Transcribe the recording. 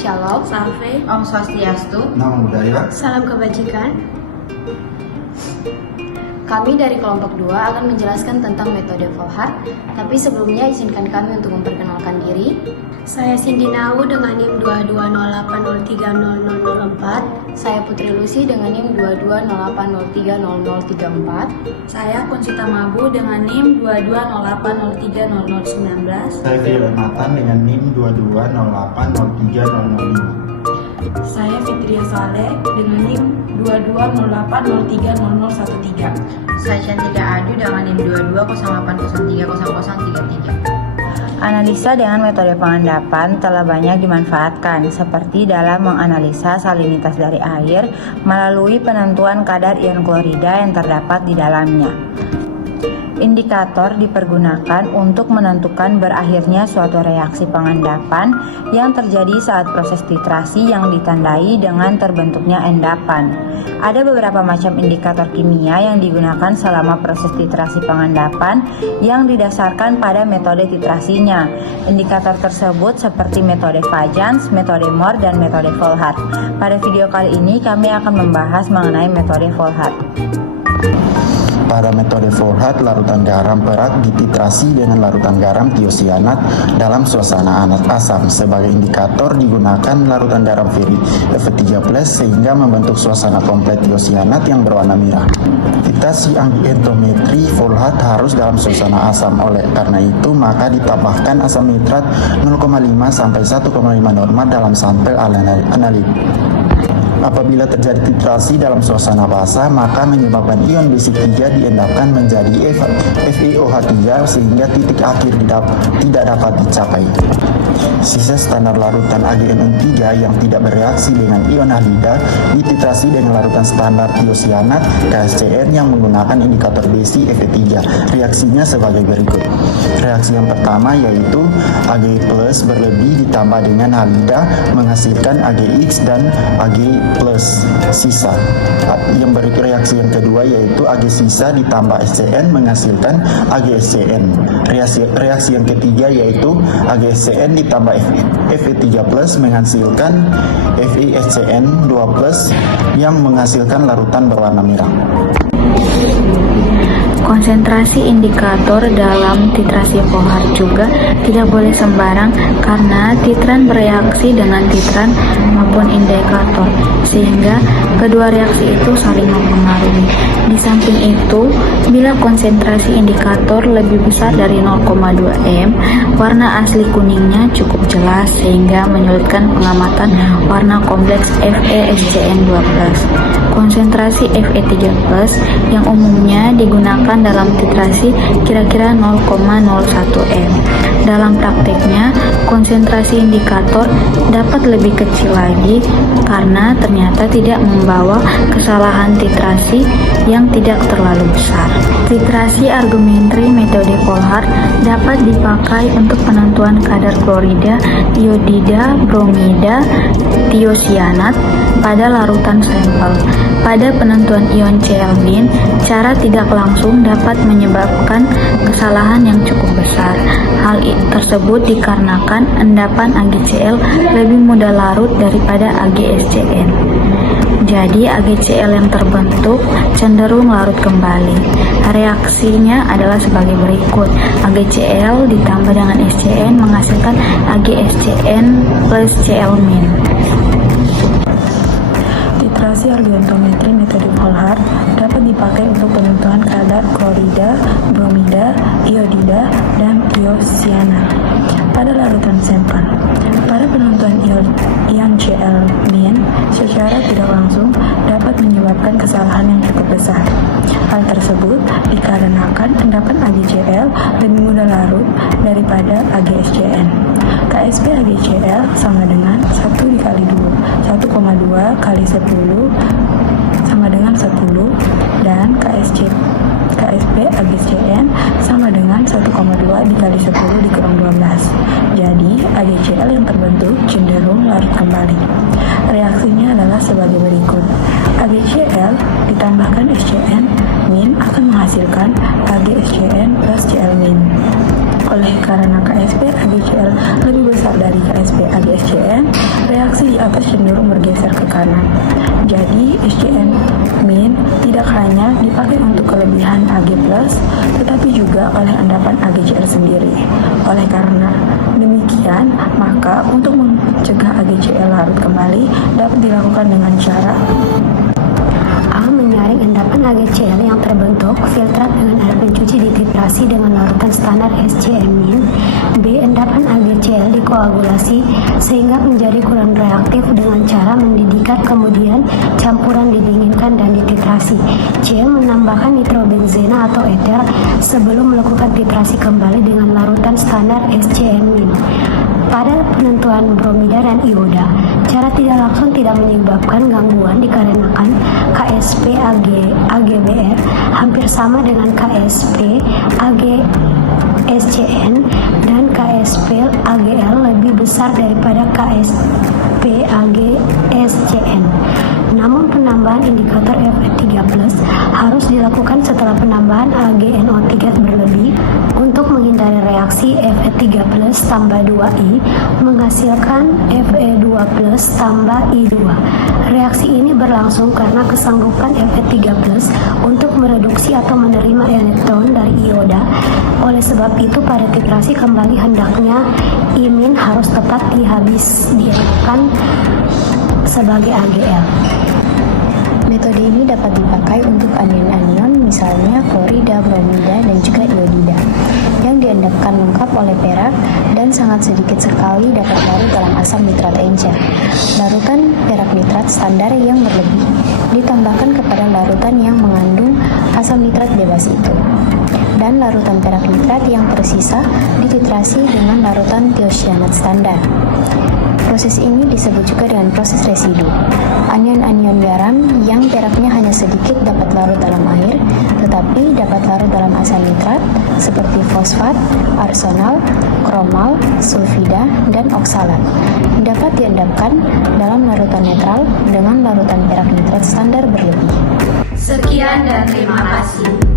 Shalom, Salve, Om Swastiastu. Namo Buddhaya. salam kebajikan. Kami dari kelompok 2 akan menjelaskan tentang metode Volhard, tapi sebelumnya izinkan kami untuk memperkenalkan diri. saya Cindy Nau dengan NIM 2208030004. Saya Putri Lucy dengan NIM 2208030034. Saya Kuncita Mabu dengan NIM 2208030019. Saya Firman Matan dengan NIM 2208030005. Saya Fitria Saleh dengan NIM 2208030013. Saya Cantika Adu dengan NIM 2208030033. Analisa dengan metode pengendapan telah banyak dimanfaatkan, seperti dalam menganalisa salinitas dari air melalui penentuan kadar ion klorida yang terdapat di dalamnya. Indikator dipergunakan untuk menentukan berakhirnya suatu reaksi pengendapan yang terjadi saat proses titrasi yang ditandai dengan terbentuknya endapan. Ada beberapa macam indikator kimia yang digunakan selama proses titrasi pengendapan yang didasarkan pada metode titrasinya. Indikator tersebut seperti metode Fajans, metode Mohr, dan metode Volhard. Pada video kali ini kami akan membahas mengenai metode Volhard. Pada metode Volhard, larutan garam perak dititrasi dengan larutan garam tiosianat dalam suasana asam. Sebagai indikator digunakan larutan garam Fe3+ sehingga membentuk suasana komplet tiosianat yang berwarna merah. Titrasi angioentometri Volhard harus dalam suasana asam. Oleh karena itu, maka ditambahkan asam nitrat 0,5 sampai 1,5 norma dalam sampel analit. Apabila terjadi titrasi dalam suasana basah, maka menyebabkan ion Bc3 diendapkan menjadi FeOH3 sehingga titik akhir tidak dapat dicapai. Sisa standar larutan AgNO3 yang tidak bereaksi dengan ion halida dititrasi dengan larutan standar tiosianat KSCN yang menggunakan indikator Bc Fe3. Reaksinya sebagai berikut. Reaksi yang pertama yaitu Ag+ berlebih ditambah dengan halida menghasilkan AgX dan Ag+ sisa. Yang berikut reaksi yang kedua yaitu Ag sisa ditambah SCN menghasilkan AgSCN. Reaksi yang ketiga yaitu AgSCN ditambah Fe3+ menghasilkan FeSCN2+ yang menghasilkan larutan berwarna merah. Konsentrasi indikator dalam titrasi Volhard juga tidak boleh sembarang karena titran bereaksi dengan titran maupun indikator sehingga kedua reaksi itu saling mempengaruhi. Di samping itu, bila konsentrasi indikator lebih besar dari 0,2 m, warna asli kuningnya cukup jelas sehingga menyulitkan pengamatan warna kompleks FeSCN2+. Konsentrasi Fe3+ yang umumnya digunakan dalam titrasi kira-kira 0,01 m. Dalam prakteknya, konsentrasi indikator dapat lebih kecil lagi karena ternyata tidak membawa kesalahan titrasi yang tidak terlalu besar. Titrasi argumentri metode Volhard dapat dipakai untuk penentuan kadar klorida, iodida, bromida, tiosianat pada larutan sampel. Pada penentuan ion Cl-, cara tidak langsung dapat menyebabkan kesalahan yang cukup besar. Hal tersebut dikarenakan endapan AgCl lebih mudah larut daripada AgSCN. Jadi AgCl yang terbentuk cenderung larut kembali. Reaksinya adalah sebagai berikut. AgCl ditambah dengan SCN menghasilkan AgSCN plus Cl-. Titrasi argumentometri metode Volhard dapat dipakai untuk penentuan kadar klorida, bromida, iodida, dan tiosianat pada larutan sampel. Pada penentuan ion Cl- secara tidak langsung dapat menyebabkan kesalahan yang cukup besar. Hal tersebut dikarenakan endapan AgCl lebih mudah larut daripada AgSCN. KSP AgCl sama dengan 1 dikali 2, 1,2 kali 10 sama dengan 10, dan KSP AgCN sama dengan 1,2 dikali 10 dikurang 12. Jadi AgCl yang terbentuk cenderung larut kembali. Reaksinya adalah sebagai berikut. AgCl ditambahkan SCN min akan menghasilkan AgSCN plus Cl min. Oleh karena KSP AgCl lebih besar dari KSP AgSCN, reaksi Ag+, tetapi juga oleh endapan AgCl sendiri. Oleh karena demikian, maka untuk mencegah AgCl larut kembali dapat dilakukan dengan cara A. Menyaring endapan AgCl yang terbentuk filtrat dengan air pencuci dititrasi dengan larutan standar SCM-min. B. Endapan AgCl dikoagulasi sehingga menjadi kurang reaktif dengan cara mendidikat, kemudian campuran didinginkan dan dititrasi. C. Menambahkan nitrobenzena atau eter sebelum melakukan titrasi kembali dengan larutan standar SCM-min. Pada penentuan bromida dan ioda, cara tidak langsung tidak menyebabkan gangguan dikarenakan KSP AgBr hampir sama dengan KSP AgSCN dan KSP AgL lebih besar daripada KSP AgSCN. Namun penambahan indikator Fe3+ harus dilakukan setelah penambahan AgNO3 berlebih untuk menghindari reaksi Fe3+ tambah 2I menghasilkan Fe2+ tambah I2. Reaksi ini berlangsung karena kesanggupan Fe3+ untuk mereduksi atau menerima elektron dari ioda. Oleh sebab itu, pada titrasi kembali hendaknya I- harus tepat dihabiskan sebagai AgL. Metode ini dapat dipakai untuk anion-anion misalnya klorida, bromida, dan juga iodida yang diendapkan lengkap oleh perak dan sangat sedikit sekali dapat larut dalam asam nitrat encer. Larutan perak nitrat standar yang berlebih ditambahkan kepada larutan yang mengandung asam nitrat bebas itu, dan larutan perak nitrat yang tersisa dititrasi dengan larutan tiosianat standar. Proses ini disebut juga dengan proses residu. Anion-anion garam yang peraknya hanya sedikit dapat larut dalam air, tetapi dapat larut dalam asam nitrat seperti fosfat, arsonal, kromal, sulfida, dan oksalat. Dapat diendapkan dalam larutan netral dengan larutan perak nitrat standar berlebih. Sekian dan terima kasih.